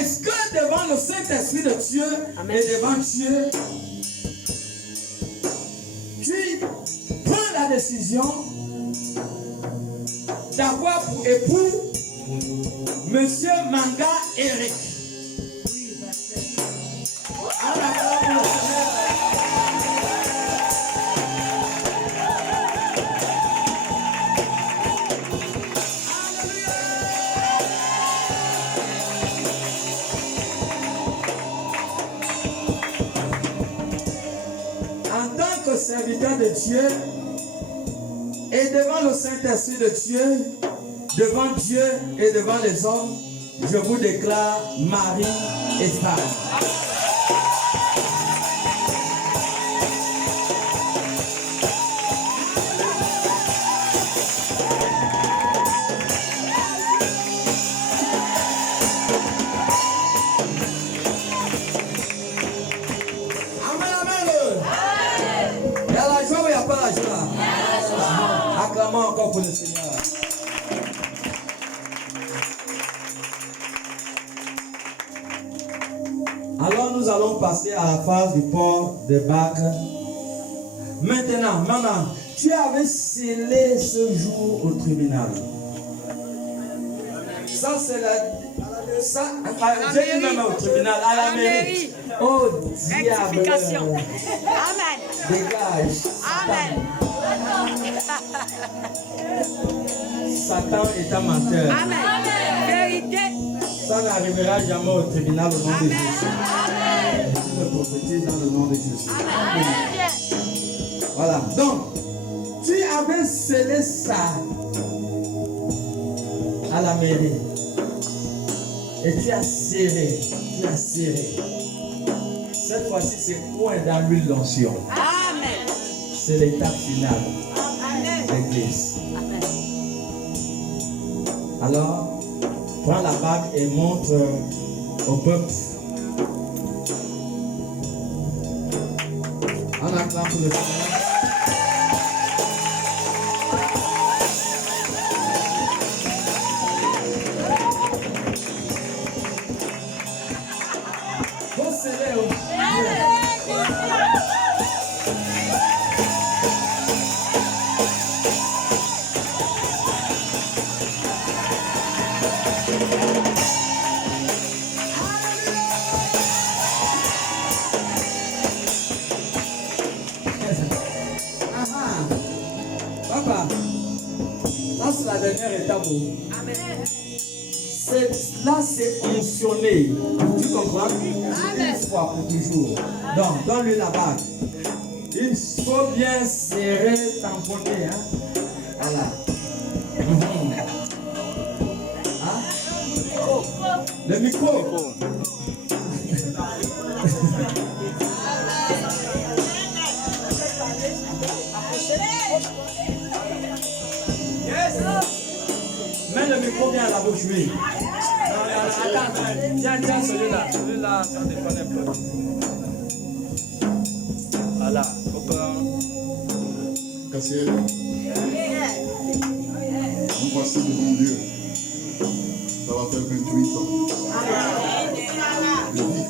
Est-ce que devant le Saint-Esprit de Dieu et devant Dieu, tu prends la décision d'avoir pour époux Monsieur Manga Eric? En tant que serviteur de Dieu et devant le Saint-Esprit de Dieu, devant Dieu et devant les hommes, je vous déclare mari et femme. Acclamons encore pour le Seigneur. Alors nous allons passer à la phase du port des bacs. Maintenant, maman, tu avais scellé ce jour au tribunal. Ça c'est la... Ça, j'ai dit même au tribunal, à la mairie. Oh diable. Rectification. Amen. Dégage. Amen. Satan est un menteur. Amen. Vérité. Ça n'arrivera jamais au tribunal au nom de Jésus. Amen. Je le prophétise dans le nom de Jésus. Amen. Voilà. Donc, tu avais scellé ça à la mairie. Et tu as serré. Tu as serré. Cette fois-ci, c'est point dans l'huile d'onction. Amen. C'est l'étape finale. L'église. Alors, prends la bague et montre au peuple. On acclame pour le Seigneur. Vous serez au Papa, ça c'est la dernière étape. Là c'est fonctionné. Tu comprends? Une fois pour toujours. Donc, donne-lui la bague. Il faut bien serrer, tamponner. Hein? Voilà. Hein? Le micro. Mets le micro bien à la bouche, oui. Attends, tiens celui-là. Celui-là, ça déconne un peu. Voilà. Cassiel, nous voici devant Dieu. Ça va faire 28 ans. De vie.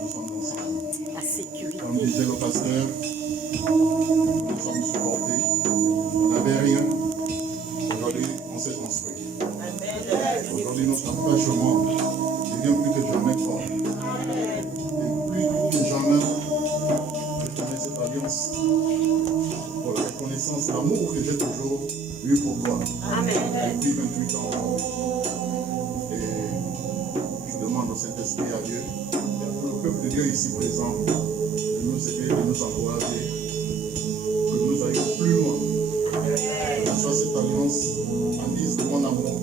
Nous sommes ensemble. La sécurité. Comme disait le pasteur, nous sommes supportés. On n'avait rien. Aujourd'hui, on s'est construit. Aujourd'hui, notre attachement devient plus que jamais fort. Et plus que jamais, je connais cette alliance pour la reconnaissance, l'amour que j'ai toujours eu pour toi. Amen. Depuis 28 ans. Et je demande au Saint-Esprit, à Dieu, et à tout le peuple de Dieu ici présent, de nous aider, de nous encourager, que nous allions plus loin. Que ce soit cette alliance en dise de mon amour.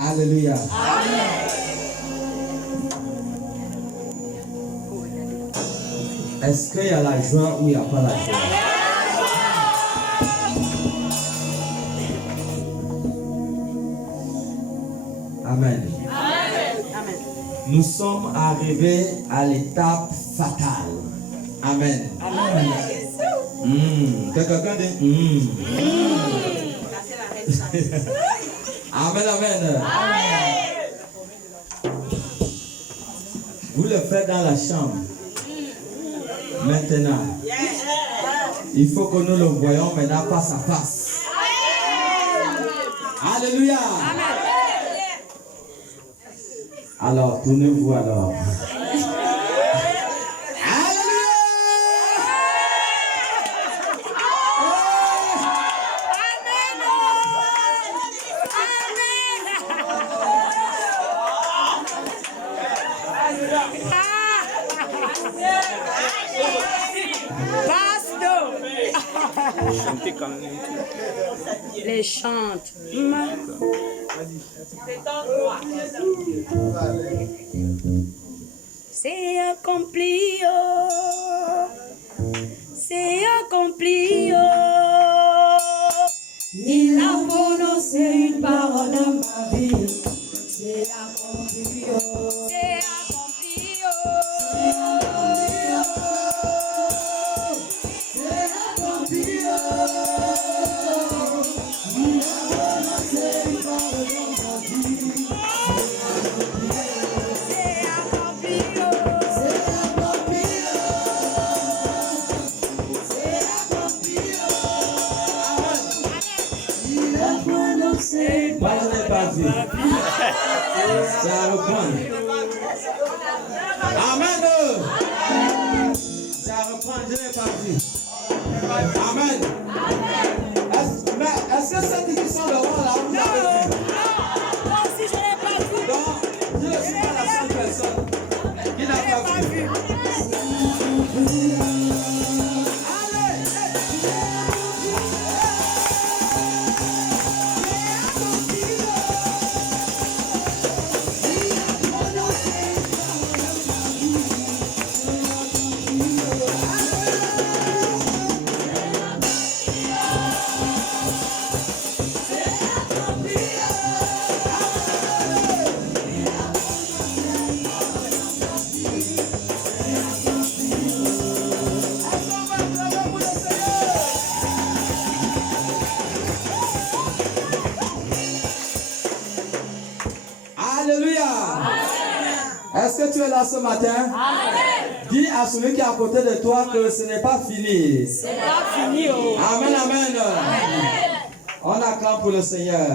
Alléluia. Est-ce qu'il y a la joie ou il n'y a pas la joie? Amen. Amen. Nous sommes arrivés à l'étape fatale. Amen. Que quelqu'un dit Amen, amen. Vous le faites dans la chambre. Maintenant, il faut que nous le voyons maintenant face à face. Alléluia. Alors, tournez-vous alors. Chanter quand même. Les chantes. C'est accompli, oh. C'est accompli, oh. Il a prononcé une parole dans ma vie. C'est accompli, oh. C'est accompli, oh. Moi, je n'ai pas vu. Ça reprend. Amen. Ça reprend, je n'ai pas vu. Amen. Est-ce que ceux qui sont dehors là, vous l'avez vu? Moi aussi, je n'ai pas vu. Donc, je ne suis pas la seule personne qui n'a pas vu. Est-ce que tu es là ce matin? Amen. Dis à celui qui est à côté de toi que ce n'est pas fini. Ce n'est pas fini. Oh. Amen, amen. On acclame pour le Seigneur.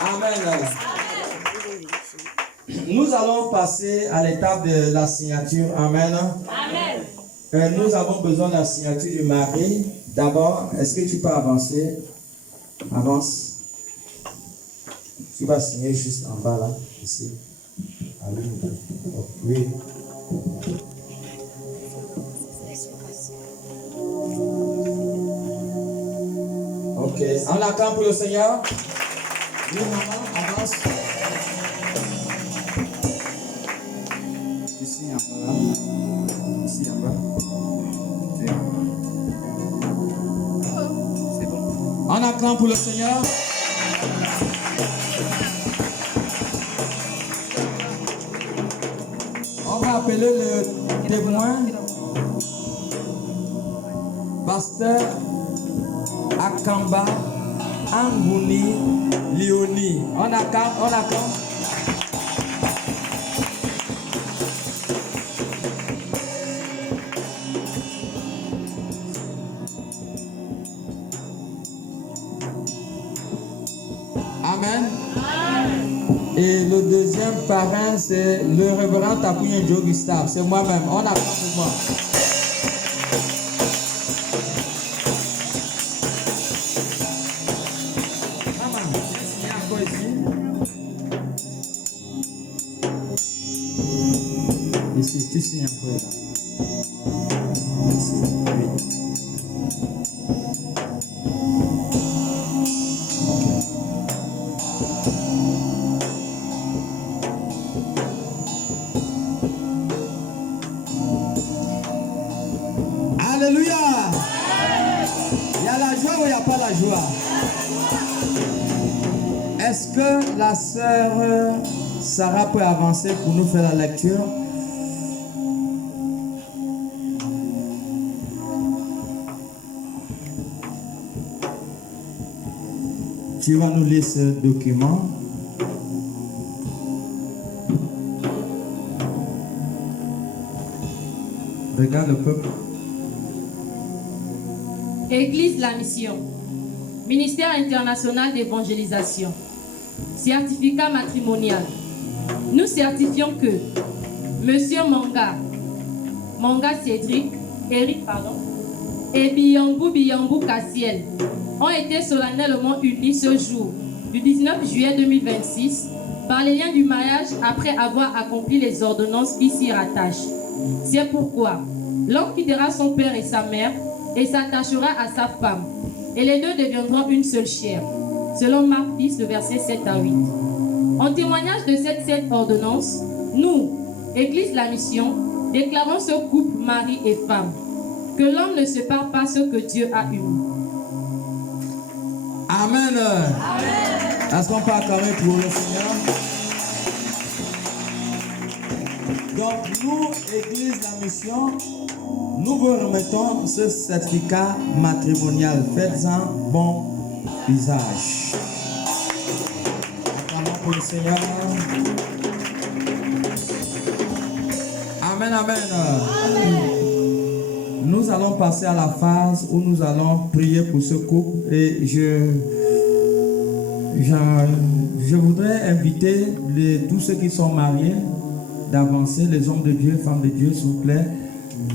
Amen. Nous allons passer à l'étape de la signature. Amen. Amen. Nous avons besoin de la signature du mari. D'abord, est-ce que tu peux avancer? Avance. Tu vas signer juste en bas là, ici. Ah oui. Oh, oui. Ok. On attend pour le Seigneur. Oui, maman, avance. Ici en bas. Ici en bas. C'est bon. On attend pour le Seigneur. On va appeler le témoin, pasteur Akamba Angouni Lioni. On accorde. Amen. Et le deuxième parrain, c'est le révérend Tapuyen Joe Gustave. C'est moi-même. On attend pour moi. Maman, tu signes encore ici? Ici, tu signes encore là. Ici, oui. joie ou il n'y a pas la joie? Est-ce que la sœur Sarah peut avancer pour nous faire la lecture? Tu vas nous lire ce document. Regarde le peuple. Église La Mission, Ministère international d'évangélisation, certificat matrimonial. Nous certifions que Monsieur Manga Cédric, Eric et Biyambou Kassiel ont été solennellement unis ce jour, du 19 juillet 2026, par les liens du mariage après avoir accompli les ordonnances qui s'y rattachent. C'est pourquoi l'homme quittera son père et sa mère et s'attachera à sa femme, et les deux deviendront une seule chair, selon Marc 10, le verset 7 à 8. En témoignage de cette ordonnance, nous, Église La Mission, déclarons ce couple mari et femme, que l'homme ne sépare pas ce que Dieu a uni. Amen. Est-ce qu'on peut acclamer pour le Seigneur? Donc nous, Église La Mission, nous vous remettons ce certificat matrimonial. Faites-en bon usage. Acclamons pour le Seigneur. Amen, amen. Nous allons passer à la phase où nous allons prier pour ce couple et je voudrais inviter tous ceux qui sont mariés d'avancer, les hommes de Dieu, femmes de Dieu, s'il vous plaît,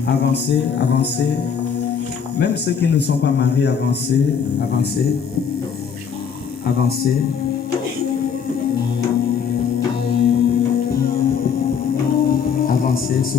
avancez. Même ceux qui ne sont pas mariés, avancez.